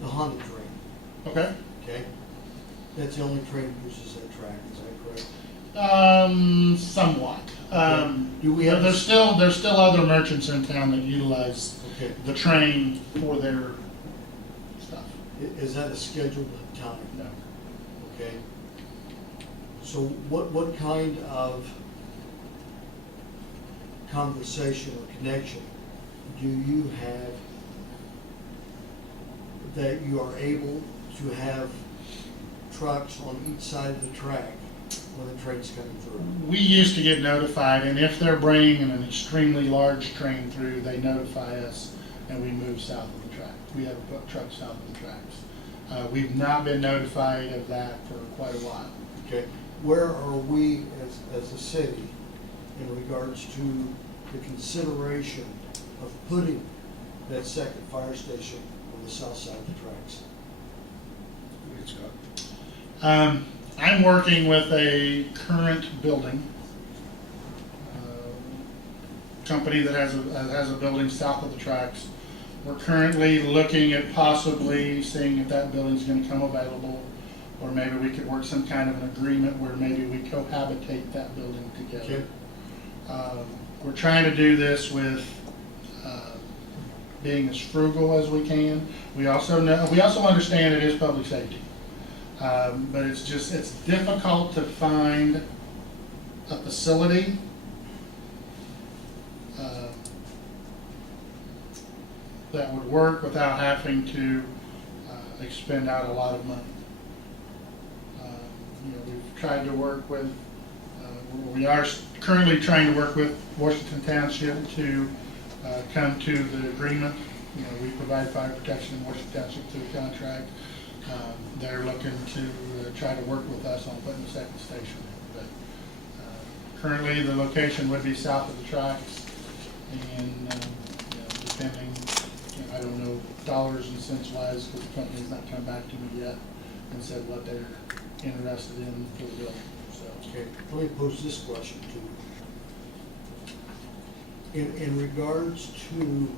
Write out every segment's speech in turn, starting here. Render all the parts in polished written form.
The Honda train, Okay. okay? That's the only train that uses that track, is that correct? Somewhat. Do we have there's still other merchants in town that utilize Okay. the train for their stuff. Is that a scheduled time? No. Okay. So what kind of conversation or connection do you have that you are able to have trucks on each side of the track when the train's coming through? We used to get notified, and if they're bringing an extremely large train through, they notify us, and we move south of the track. We have to put trucks south of the tracks. We've not been notified of that for quite a while. Okay. Where are we as a city in regards to the consideration of putting that second fire station on the south side of the tracks? I'm working with a current building company that has a building south of the tracks. We're currently looking at possibly seeing if that building's going to come available, or maybe we could work some kind of an agreement where maybe we cohabitate that building together. Okay. We're trying to do this with being as frugal as we can. We also understand it is public safety, but it's difficult to find a facility that would work without having to expend out a lot of money. We've tried to work with, we are currently trying to work with Washington Township to come to the agreement. We provide fire protection in Washington Township through the contract. They're looking to try to work with us on putting the second station in. But currently the location would be south of the tracks, and depending, I don't know dollars and cents wise, because the company's not come back to me yet and said what they're interested in for the building. So, Okay, let me pose this question to you. In regards to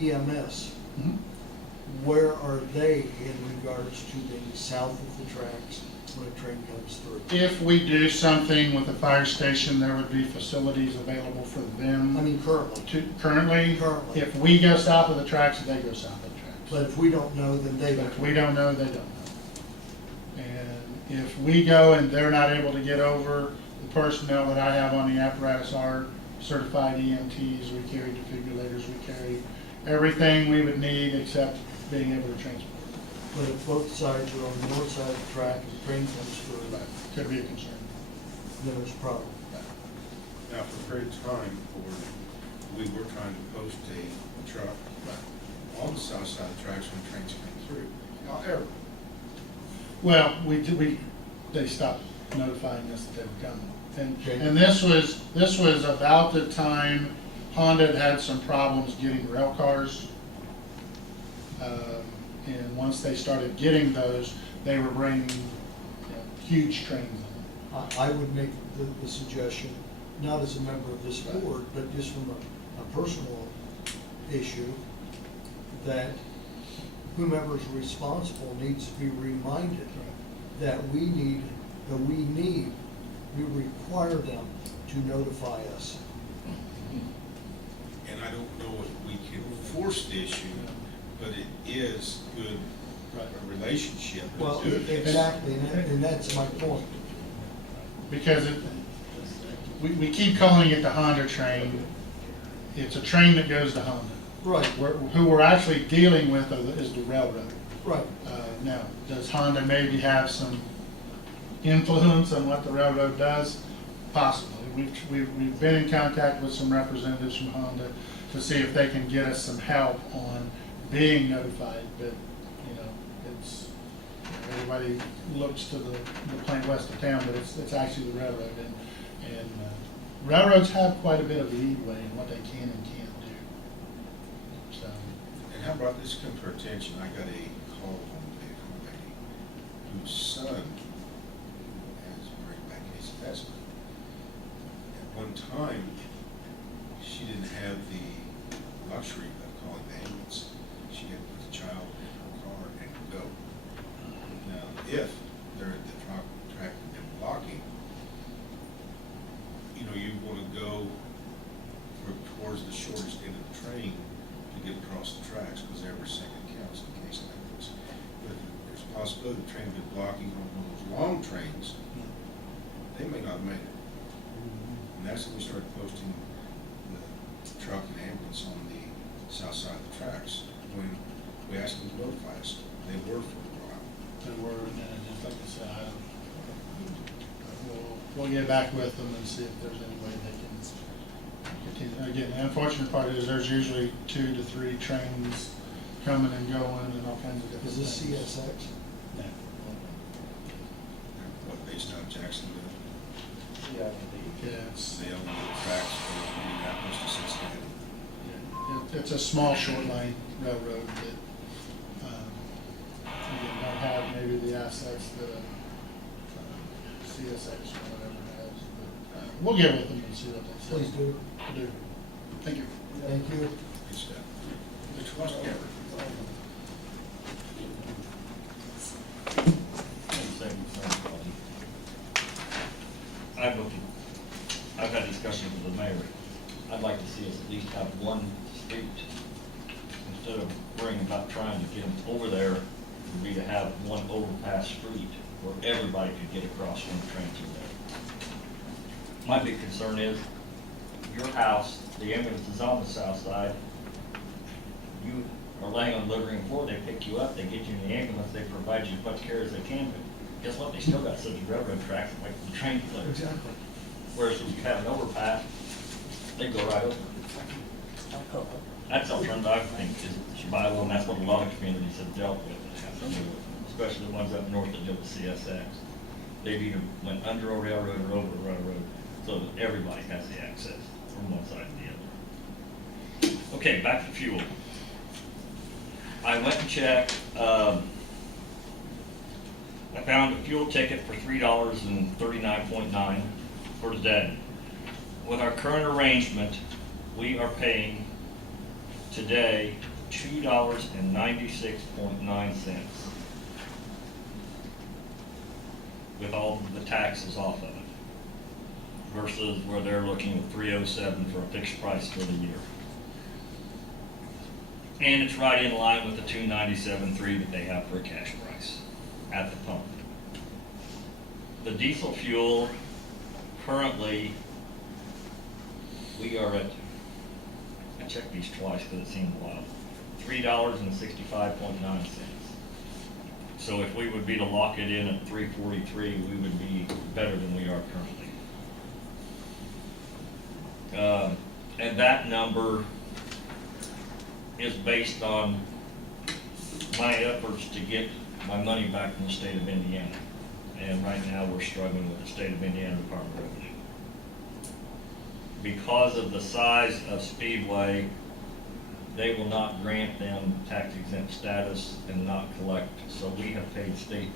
EMS, mhm. where are they in regards to being south of the tracks when a train comes through? If we do something with the fire station, there would be facilities available for them. I mean, currently. Currently, if we go south of the tracks, they go south of the tracks. But if we don't know, then they But don't. if we don't know, they don't know. And if we go and they're not able to get over, the personnel that I have on the apparatus are certified EMTs. We carry defibrillators. We carry everything we would need except being able to transport. But if both sides are on the north side of the track and the train comes through, But could be a concern. then there's a problem. Now, for a period of time, we were trying to post a truck on the south side of the tracks when trains came through. However, Well, they stopped notifying us that they were coming. Okay. And this was about the time Honda had some problems getting rail cars. And once they started getting those, they were bringing huge trains in. I would make the suggestion, not as a member of this board, but just from a personal issue, that whomever's responsible needs to be reminded that we require them to notify us. and I don't know if we can force the issue, but it is good relationship. Well, exactly, and that's my point. Because we keep calling it the Honda train. It's a train that goes to Honda. Right, Who we're actually dealing with is the railroad. right. Now, does Honda maybe have some influence on what the railroad does? Possibly. We've been in contact with some representatives from Honda to see if they can get us some help on being notified, but, it's, everybody looks to the plant west of town, but it's actually the railroad, and railroads have quite a bit of leeway in what they can and can't do. So, And how brought this come to our attention? I got a call from a lady whose son has married back his investment. At one time, she didn't have the luxury of calling the ambulance. second counts in a case like this. But if there's a possibility of train been blocking on one of those long trains, they may not make it. And that's when we started posting the truck and ambulance on the south side of the tracks. When we asked them to notify us, they were for a while. They were, and just like I said, we'll get back with them and see if there's any way they can continue. Again, the unfortunate part is there's usually 2 to 3 trains coming and going and all kinds of different Is this things. CSX? Yeah. What, based out of Jacksonville, Yeah, they own the tracks from Indianapolis to Cincinnati. It's a small short line railroad that, again, don't have maybe the assets that CSX or whatever has. But we'll get with them and see what they say. Please do. We'll do. Thank you. Thank you. Good stuff. The Klosterkemper. I've had discussions with the mayor. I'd like to see us at least have one street, instead of worrying about trying to get them over there, would be to have one overpass street where everybody could get across when the trains are there. My big concern is, your house, the ambulance is on the south side, you are laying on the living room floor, they pick you up, they get you in the ambulance, they provide you as much care as they can, but guess what, they still got such railroad tracks like the train clears. Exactly. Whereas if you have an overpass, they go right over. That's something that I think is viable, and that's what a lot of communities have dealt with, especially the ones up north that deal with CSX. They've either went under a railroad or over a railroad, so that everybody has the access from one side to the other. Okay, back to fuel. I went and checked, I found a fuel ticket for $3.39.9 for today. With our current arrangement, we are paying today $2.96.9 with all the taxes off of it, versus where they're looking at $3.07 for a fixed price for the year. And it's right in line with the $2.97.3 that they have for a cash price at the pump. The diesel fuel, currently, we are at, I checked these twice because it seemed wild, $3.65.9. So if we would be to lock it in at $3.43, we would be better than we are currently. And that number is based on my efforts to get my money back from the state of Indiana. And right now, we're struggling with the state of Indiana Department of Revenue. Because of the size of Speedway, they will not grant them tax exempt status and not collect. So we have paid state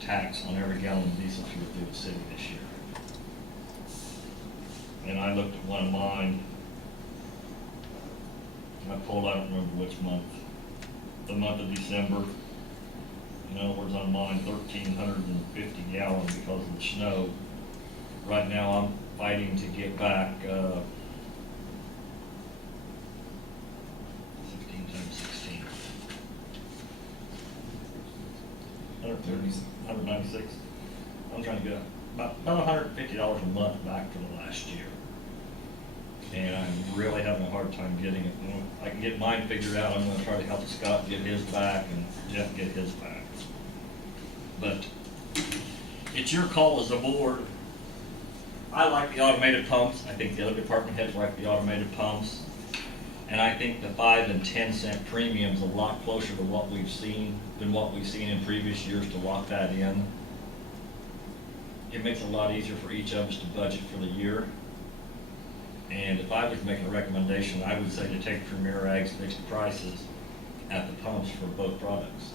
tax on every gallon of diesel fuel through the city this year. And I looked at one of mine, I pulled, I don't remember which month, the month of December. In other words, on mine, 1,350 gallons because of the snow. Right now, I'm fighting to get back 16 times 16. 196. I'm trying to get about $150 a month back for the last year. And I'm really having a hard time getting it. When I can get mine figured out, I'm going to try to help Scott get his back and Jeff get his back. But it's your call as a board. I like the automated pumps. I think the other department heads like the automated pumps. And I think the 5 and 10 cent premium is a lot closer to what we've seen than what we've seen in previous years to lock that in. It makes it a lot easier for each of us to budget for the year. And if I was making a recommendation, I would say to take Premier Ag's fixed prices at the pumps for both products.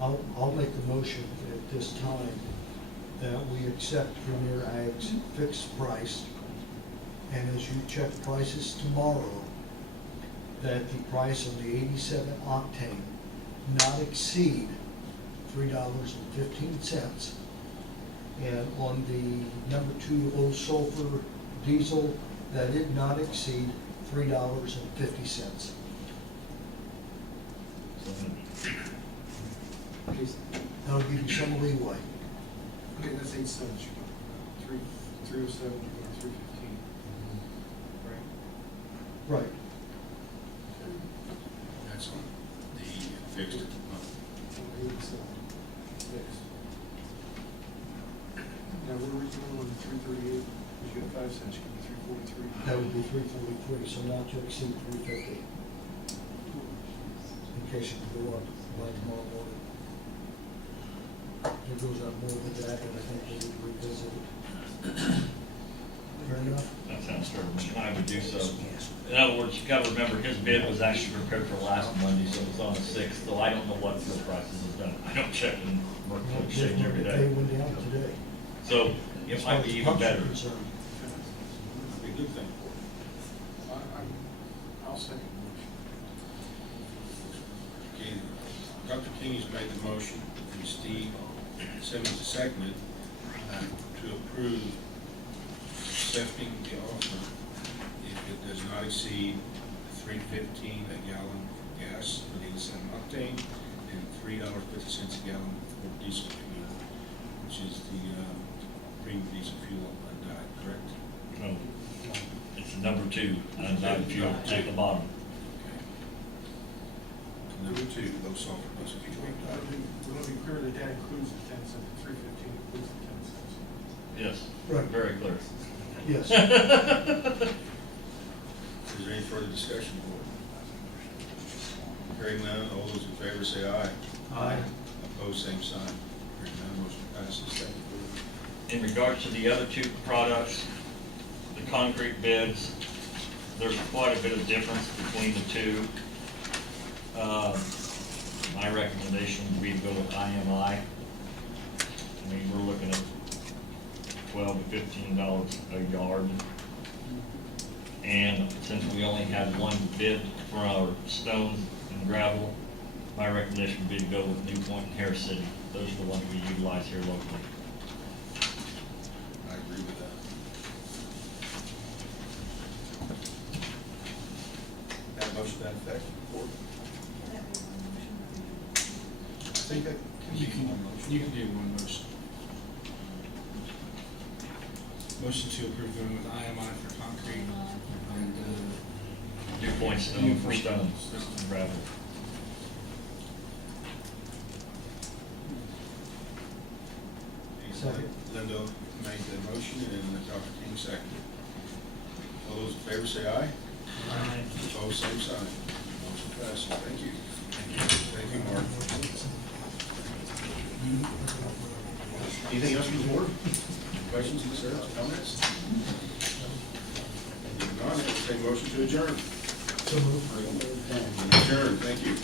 I'll make the motion at this time that we accept Premier Ag's fixed price. And as you check prices tomorrow, that the price of the 87 octane not exceed $3.15. And on the number 2 low sulfur diesel, that it not exceed $3.50. So That'll give you some leeway. Okay, that's 8 cents. You go 307, you go 315. Right? Right. That's on the fixed month. 87. Next. Now, what are we doing on 338? Because you got 5 cents, you go 343. That would be 343, so not to exceed 350. In case it could go up by tomorrow morning. If it goes up more than that, then I think we would revisit it. Fair enough? That sounds fair. I would do so. In other words, you gotta remember, his bid was actually prepared for last Monday, so it was on the 6th, so I don't know what fuel prices have done. I don't check and work for exchange every They day. went down today. So it might be even better. Be a good thing. I'll second the motion. Okay, Dr. King has made the motion, and Steve Simmons has seconded, to approve accepting the offer if it does not exceed $3.15 a gallon for gas for the 87 octane and $3.50 a gallon for diesel fuel, which is the green diesel fuel undyed, correct? No, it's number 2, undyed fuel at the bottom. Okay. Number 2, low sulfur diesel fuel undyed. We want to be clear that that includes the 10 cents, 315 includes the 10 cents. Yes, Right. very clear. Yes. Is there any further discussion, board? Hearing none, all those in favor say aye. Aye. Opposed, same sign. Hearing none, motion passes. Thank you, board. In regard to the other 2 products, the concrete beds, there's quite a bit of difference between the 2. My recommendation would be to go with IMI. I mean, we're looking at $12 to $15 a yard. And since we only had 1 bid for our stone and gravel, my recommendation would be to go with New Point and Harris City. Those are the ones we utilize here locally. I agree with that. That motion, that effect, board? I think that can be one motion. You can do one motion. Motion to approve going with IMI for concrete and, New Point stone for stone and gravel. Second. Linda made the motion and Dr. King seconded. All those in favor say aye. Aye. Opposed, same sign. Motion passes. Thank you. Thank you, Mark. Anything else from the board? Questions, concerns, comments? If not, I'll take a motion to adjourn. So moved. Adjourn, thank you.